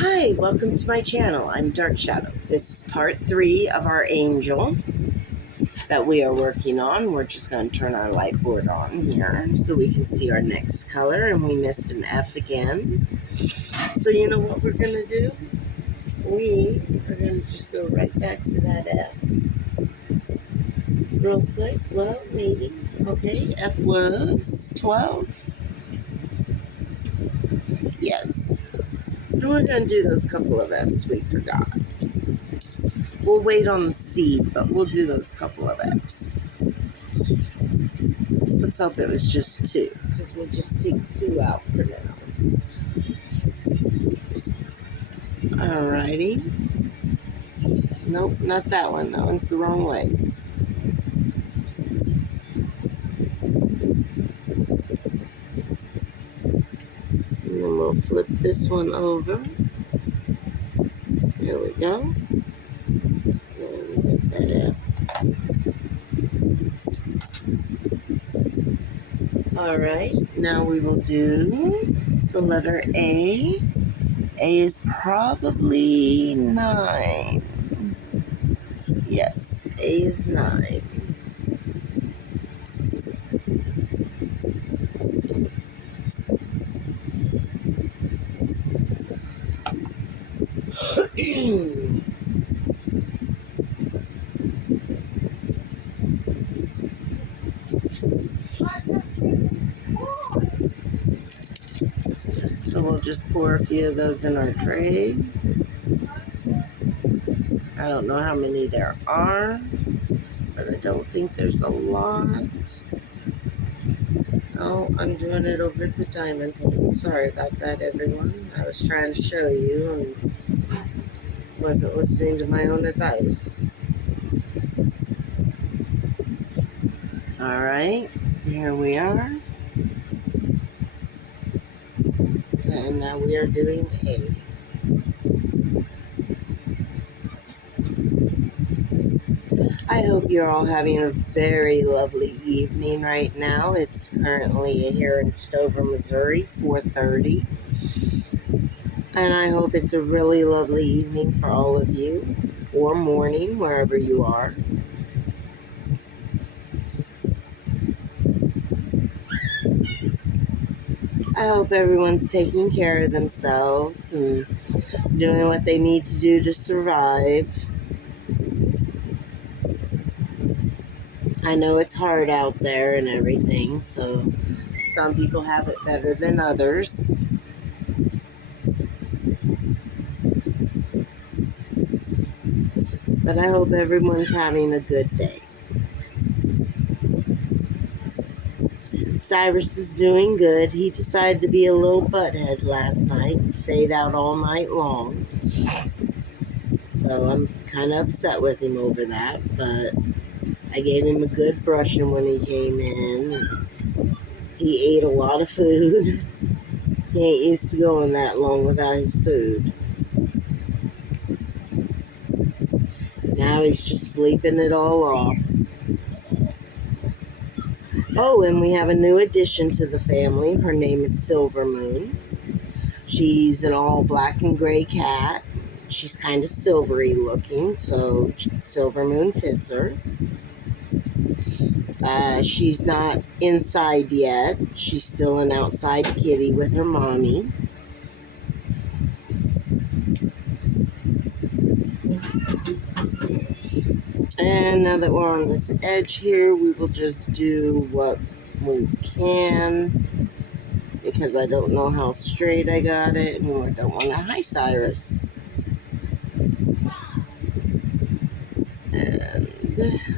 Hi, welcome to my channel. I'm Dark Shadow. This is part 3 of our angel that we are working on. We're just going to turn our light board on here so we can see our next color, and we missed an F again. So you know what we're going to do? We are going to just go right back to that F real quick. Well, maybe. Okay, F was 12. Yes. And we're going to do those couple of F's we forgot. We'll wait on the C, but we'll do those couple of F's. Let's hope it was just 2, because we'll just take 2 out for now. Alrighty. Nope, not that one. That one's the wrong way. And then we'll flip this one over. There we go. And get that F. Alright, now we will do the letter A. A is probably 9. Yes, A is 9. So we'll just pour a few of those in our tray. I don't know how many there are, but I don't think there's a lot. Oh, I'm doing it over the diamond paint. Sorry about that, everyone. I was trying to show you and wasn't listening to my own advice. Alright, here we are. And now we are doing A. I hope you're all having a very lovely evening right now. It's currently here in Stover, Missouri, 4:30. And I hope it's a really lovely evening for all of you, or morning, wherever you are. I hope everyone's taking care of themselves and doing what they need to do to survive. I know it's hard out there and everything, so some people have it better than others. But I hope everyone's having a good day. Cyrus is doing good. He decided to be a little butthead last night and stayed out all night long. So I'm kind of upset with him over that, but I gave him a good brushing when he came in. He ate a lot of food. He ain't used to going that long without his food. Now he's just sleeping it all off. Oh, and we have a new addition to the family. Her name is Silver Moon. She's an all black and gray cat. She's kind of silvery looking, so Silver Moon fits her. She's not inside yet. She's still an outside kitty with her mommy. And now that we're on this edge here, we will just do what we can, because I don't know how straight I got it, and I don't want to. Hi, Cyrus. And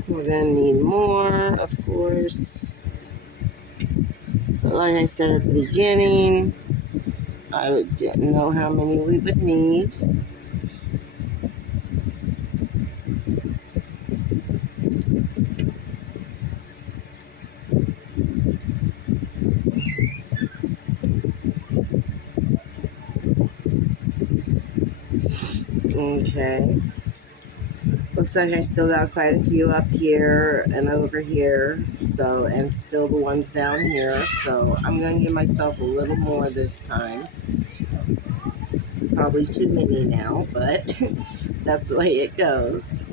we're going to need more, of course. But like I said at the beginning, I didn't know how many we would need. Okay. Looks like I still got quite a few up here and over here, so, and still the ones down here, so I'm going to give myself a little more this time. probably too many now, but that's the way it goes.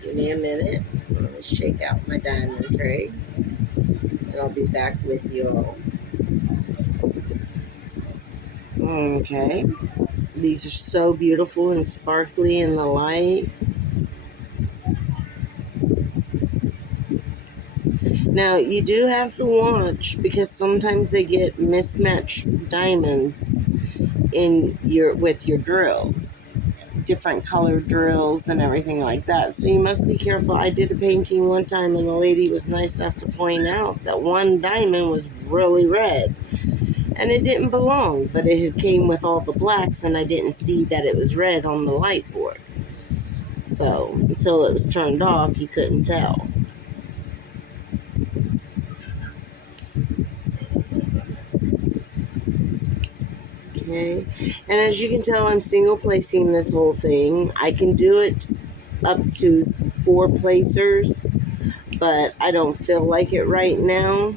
Give me a minute. Let me shake out my diamond tray, and I'll be back with you all. Okay. These are so beautiful and sparkly in the light. Now, you do have to watch because sometimes they get mismatched diamonds with your drills, different colored drills and everything like that. So you must be careful. I did a painting one time and the lady was nice enough to point out that one diamond was really red and it didn't belong, but it had came with all the blacks and I didn't see that it was red on the light board. So until it was turned off, you couldn't tell. Okay, and as you can tell, I'm single placing this whole thing. I can do it up to 4 placers, but I don't feel like it right now.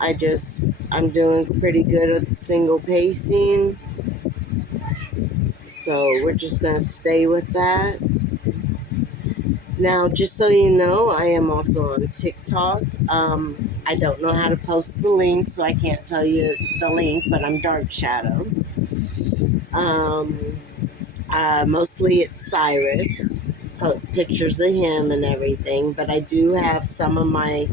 I'm doing pretty good at single pacing, so we're just going to stay with that. Now, just so you know, I am also on TikTok. I don't know how to post the link, so I can't tell you the link, but I'm Dark Shadow. Mostly it's Cyrus, pictures of him and everything, but I do have some of my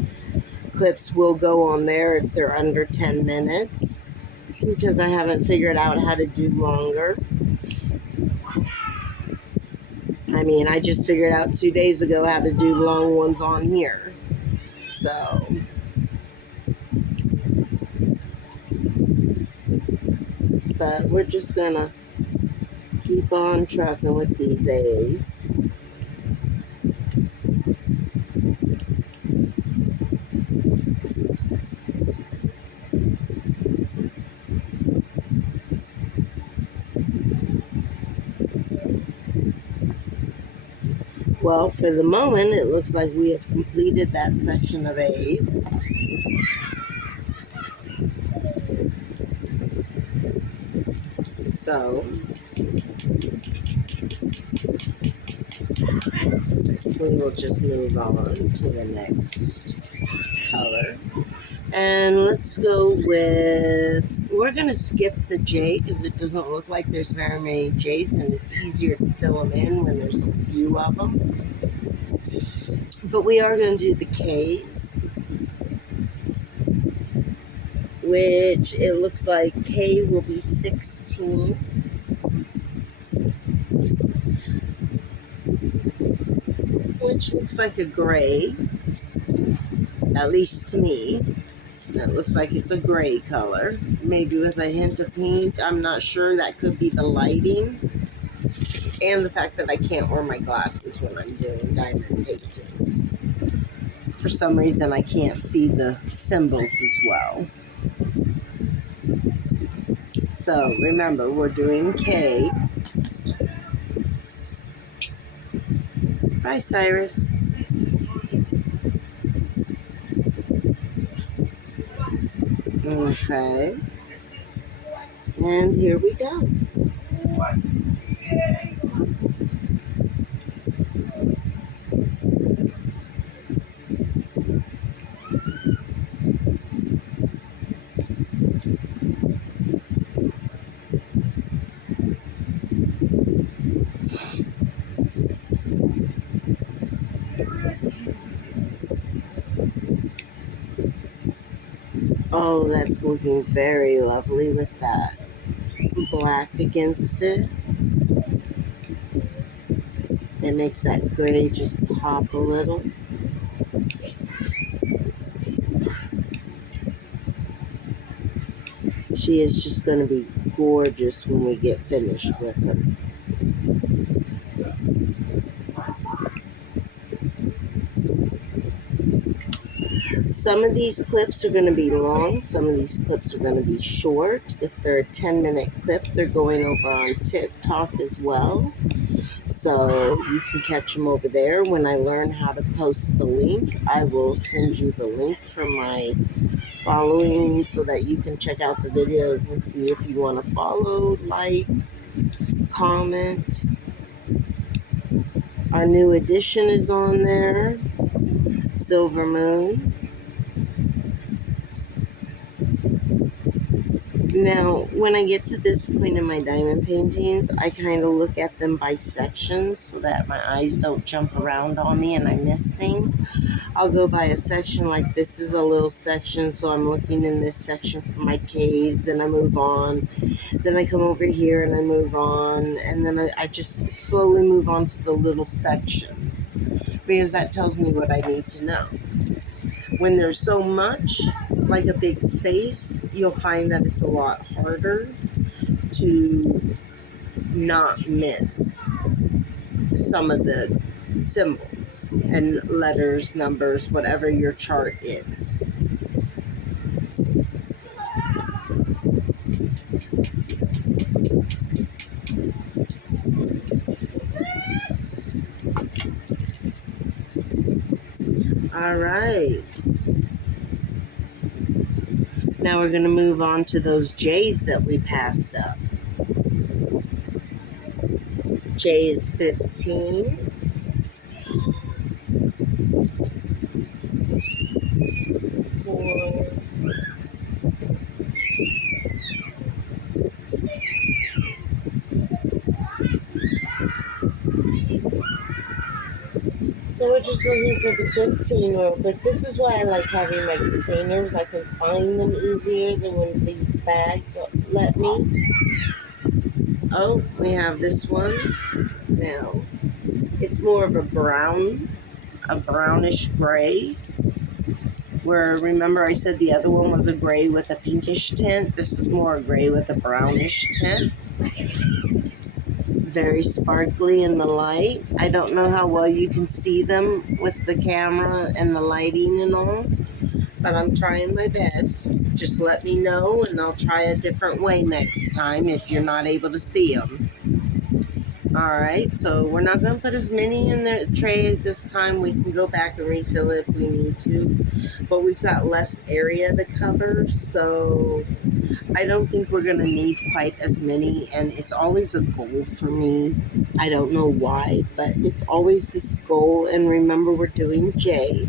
clips will go on there if they're under 10 minutes because I haven't figured out how to do longer. I mean, I just figured out 2 days ago how to do long ones on here. So, but we're just gonna keep on trucking with these A's. Well, for the moment, it looks like we have completed that section of A's. So, we will just move on to the next color. And let's go with, we're going to skip the J because it doesn't look like there's very many J's and it's easier to fill them in when there's a few of them. But we are going to do the K's, which it looks like K will be 16. Which looks like a gray, at least to me. It looks like it's a gray color, maybe with a hint of pink. I'm not sure. That could be the lighting and the fact that I can't wear my glasses when I'm doing diamond paintings. For some reason, I can't see the symbols as well. So remember, we're doing K. Bye, Cyrus. Okay. And here we go. Oh, that's looking very lovely with that black against it. It makes that gray just pop a little. She is just going to be gorgeous when we get finished with her. Some of these clips are going to be long. Some of these clips are going to be short. If they're a 10-minute clip, they're going over on TikTok as well. So you can catch them over there. When I learn how to post the link, I will send you the link for my following so that you can check out the videos and see if you want to follow, like, comment. Our new edition is on there, Silver Moon. Now, when I get to this point in my diamond paintings, I kind of look at them by sections so that my eyes don't jump around on me and I miss things. I'll go by a section, like this is a little section, so I'm looking in this section for my K's, then I move on, then I come over here and I move on, and then I just slowly move on to the little sections, because that tells me what I need to know. When there's so much, like a big space, you'll find that it's a lot harder to not miss some of the symbols and letters, numbers, whatever your chart is. All right. Now we're going to move on to those J's that we passed up. J is 15. 4. So we're just looking for the 15 real quick. This is why I like having my containers. I can find them easier than when these bags let me. Oh, we have this one. Now, it's more of a brownish gray. Where, remember I said the other one was a gray with a pinkish tint? This is more a gray with a brownish tint. Very sparkly in the light. I don't know how well you can see them with the camera and the lighting and all, but I'm trying my best. Just let me know and I'll try a different way next time if you're not able to see them. Alright, so we're not going to put as many in the tray this time. We can go back and refill it if we need to, but we've got less area to cover, so I don't think we're going to need quite as many, and it's always a goal for me. I don't know why, but it's always this goal, and remember we're doing J,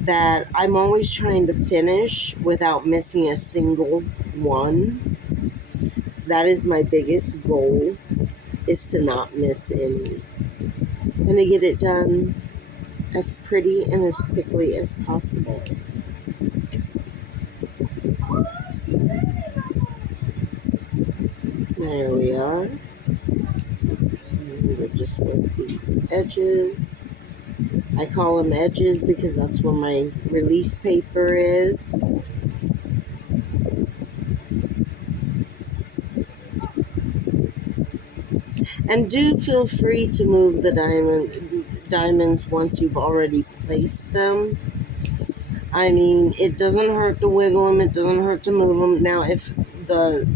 that I'm always trying to finish without missing a single one. That is my biggest goal, is to not miss any. I'm going to get it done as pretty and as quickly as possible. There we are. And we'll just work these edges. I call them edges because that's where my release paper is. And do feel free to move the diamonds once you've already placed them. I mean, it doesn't hurt to wiggle them. It doesn't hurt to move them. Now, if the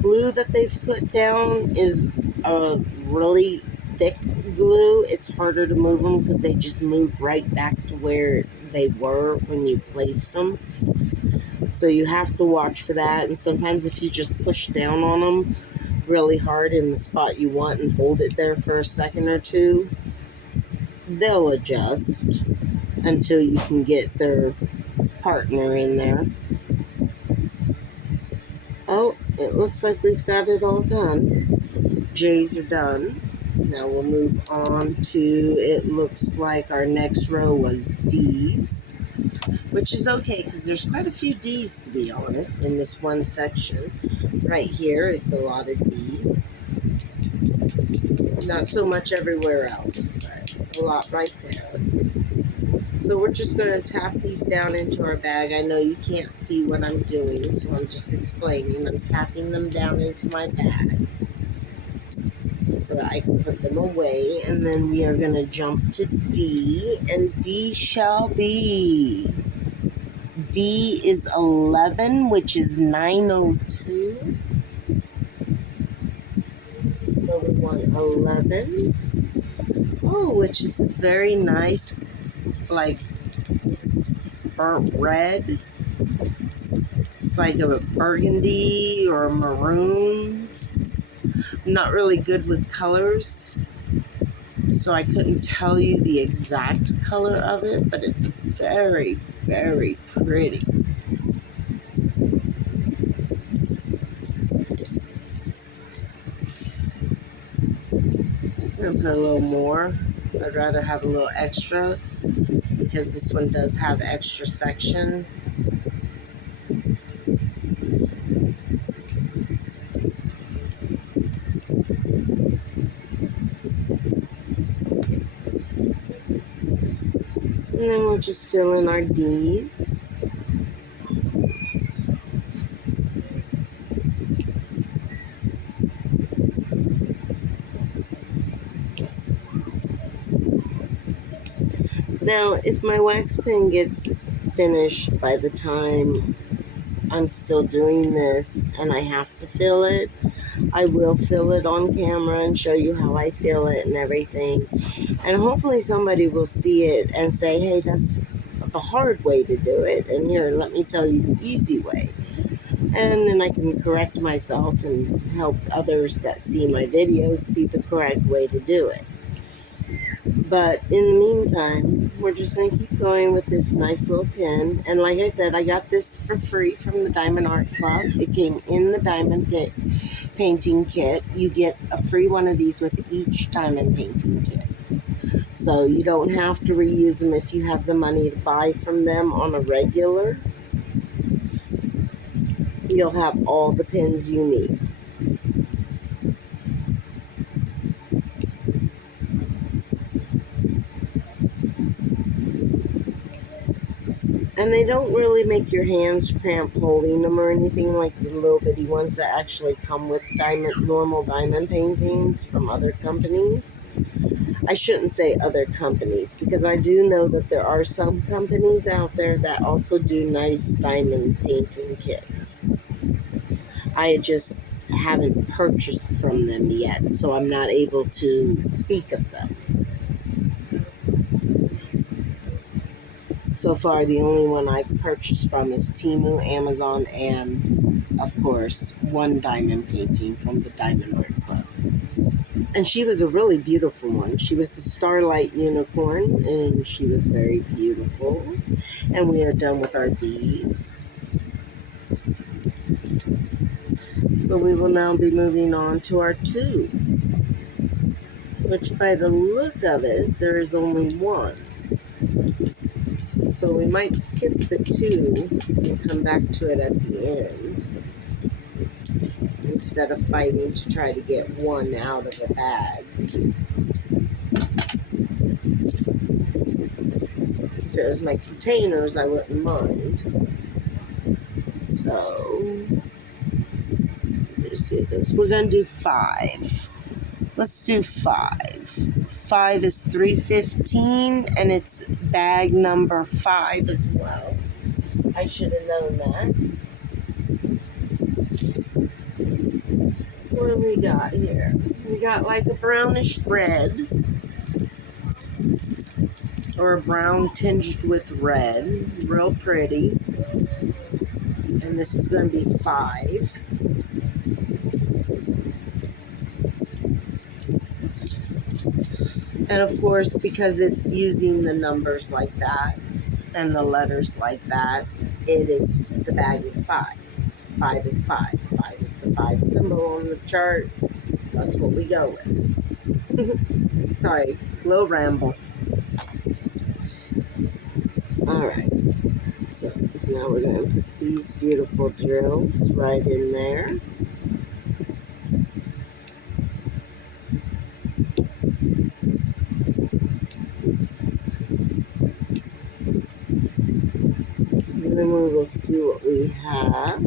glue that they've put down is a really thick glue, it's harder to move them because they just move right back to where they were when you placed them. So you have to watch for that. And sometimes if you just push down on them really hard in the spot you want and hold it there for a second or two, they'll adjust until you can get their partner in there. Oh, it looks like we've got it all done. J's are done. Now we'll move on to, it looks like our next row was D's, which is okay because there's quite a few D's, to be honest, in this one section. Right here, it's a lot of D. Not so much everywhere else, but a lot right there. So we're just going to tap these down into our bag. I know you can't see what I'm doing, so I'm just explaining. I'm tapping them down into my bag so that I can put them away. And then we are going to jump to D, and D shall be. D is 11, which is 902. So we want 11. Oh, which is this very nice, like, burnt red. It's like a burgundy or a maroon. I'm not really good with colors, so I couldn't tell you the exact color of it, but it's very, very pretty. I'm going to put a little more. I'd rather have a little extra because this one does have extra section. And then we'll just fill in our D's. Now, if my wax pen gets finished by the time I'm still doing this and I have to fill it, I will fill it on camera and show you how I fill it and everything. And hopefully somebody will see it and say, hey, that's the hard way to do it. And here, let me tell you the easy way. And then I can correct myself and help others that see my videos see the correct way to do it. But in the meantime, we're just going to keep going with this nice little pen. And like I said, I got this for free from the Diamond Art Club. It came in the diamond painting kit. You get a free one of these with each diamond painting kit. So you don't have to reuse them if you have the money to buy from them on a regular. You'll have all the pens you need. And they don't really make your hands cramp holding them or anything like the little bitty ones that actually come with normal diamond paintings from other companies. I shouldn't say other companies because I do know that there are some companies out there that also do nice diamond painting kits. I just haven't purchased from them yet, so I'm not able to speak of them. So far, the only one I've purchased from is Temu, Amazon, and, of course, one diamond painting from the Diamond Art Club. And she was a really beautiful one. She was the Starlight Unicorn, and she was very beautiful. And we are done with our D's. So we will now be moving on to our 2s, which by the look of it, there is only one. So we might skip the 2 and come back to it at the end instead of fighting to try to get one out of a bag. If it was my containers, I wouldn't mind. So, let's see this. We're going to do 5. Let's do 5. 5 is 315, and it's bag number 5 as well. I should have known that. What do we got here? We got like a brownish red, or a brown tinged with red. Real pretty. And this is going to be 5. And of course, because it's using the numbers like that and the letters like that, the bag is 5. 5 is 5. 5 is the 5 symbol on the chart. That's what we go with. Sorry, low ramble. Alright, so now we're going to put these beautiful drills right in there. And then we will see what we have.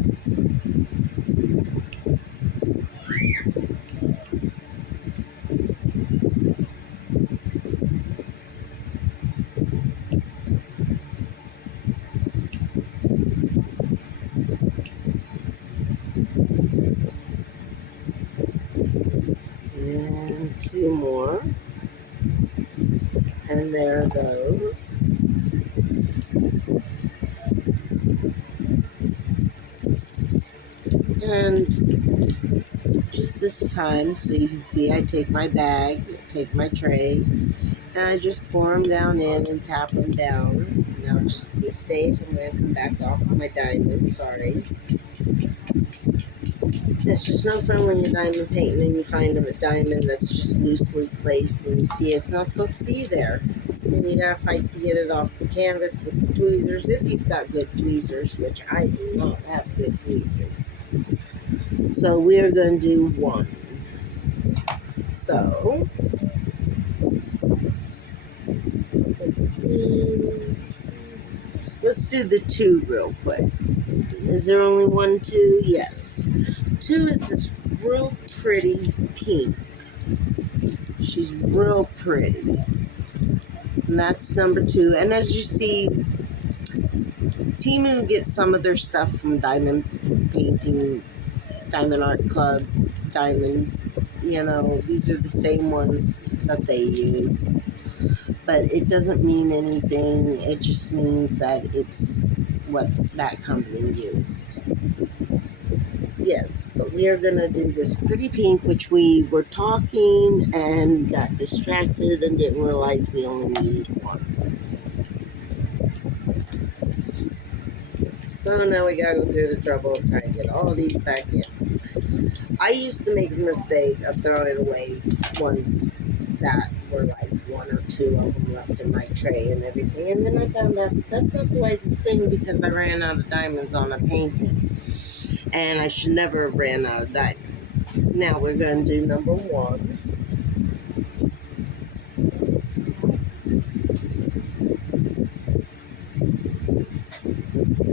And 2 more. And there are those. And just this time, so you can see, I take my bag, take my tray, and I just pour them down in and tap them down. Now, just to be safe, I'm going to come back off with my diamond. Sorry. It's just no fun when you're diamond painting and you find a diamond that's just loosely placed and you see it's not supposed to be there. And you gotta fight to get it off the canvas with the tweezers, if you've got good tweezers, which I do not have good tweezers. So we're going to do one. So, 15. Let's do the 2 real quick. Is there only 1 2? Yes. 2 is this real pretty pink. She's real pretty. And that's number 2. And as you see, Timu gets some of their stuff from Diamond Painting, Diamond Art Club, Diamonds. You know, these are the same ones that they use. But it doesn't mean anything. It just means that it's what that company used. Yes, but we are going to do this pretty pink, which we were talking and got distracted and didn't realize we only need 1. So now we got to go through the trouble of trying to get all these back in. I used to make the mistake of throwing away ones that were like 1 or 2 of them left in my tray and everything. And then I found out that's not the wisest thing because I ran out of diamonds on a painting. And I should never have ran out of diamonds. Now we're going to do number 1.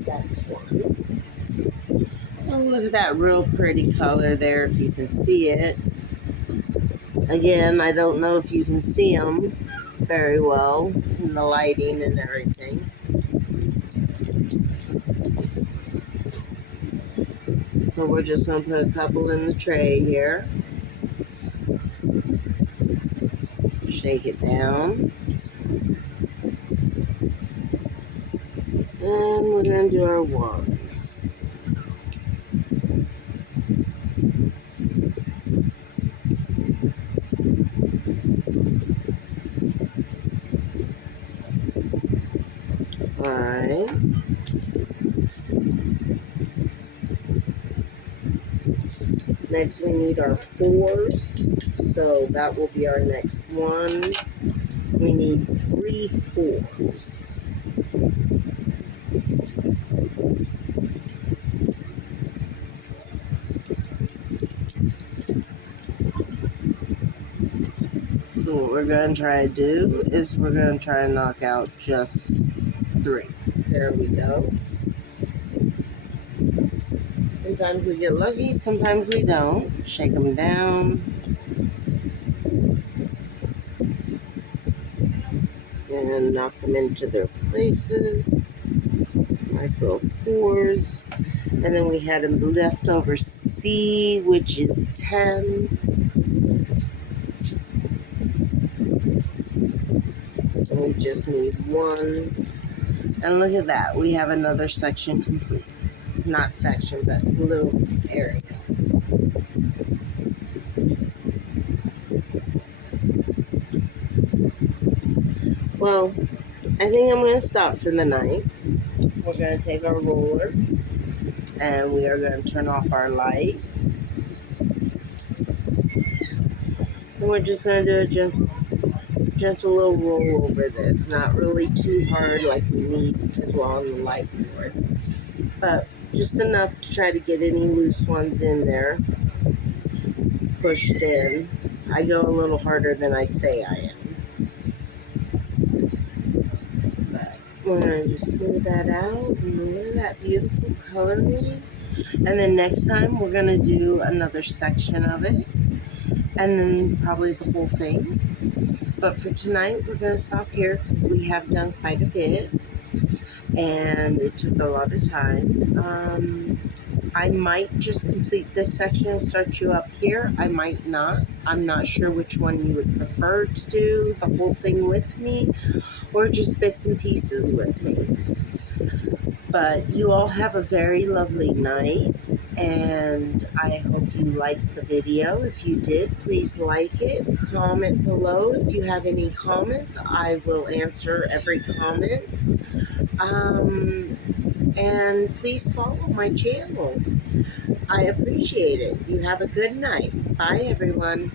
That's 1. Oh, look at that real pretty color there, if you can see it. Again, I don't know if you can see them very well in the lighting and everything. So we're just going to put a couple in the tray here. Shake it down. And we're going to do our 1s. Alright. Next we need our 4s. So that will be our next 1s. We need 3 4s. So what we're going to try to do is we're going to try to knock out just 3. There we go. Sometimes we get lucky, sometimes we don't. Shake them down. And knock them into their places. Nice little 4s. And then we had a leftover C, which is 10. And we just need 1. And look at that. We have another section complete. Not section, but little area. Well, I think I'm going to stop for the night. We're going to take our roller and we are going to turn off our light. And we're just going to do a gentle little roll over this. Not really too hard like we need because we're on the light board. But just enough to try to get any loose ones in there. Pushed in. I go a little harder than I say I am. We're going to just smooth that out and look at that beautiful coloring. And then next time we're going to do another section of it and then probably the whole thing. But for tonight we're going to stop here because we have done quite a bit and it took a lot of time. I might just complete this section and start you up here. I might not. I'm not sure which one you would prefer to do, the whole thing with me or just bits and pieces with me. But you all have a very lovely night. And I hope you liked the video. If you did, please like it. Comment below if you have any comments. I will answer every comment. And please follow my channel. I appreciate it. You have a good night. Bye, everyone.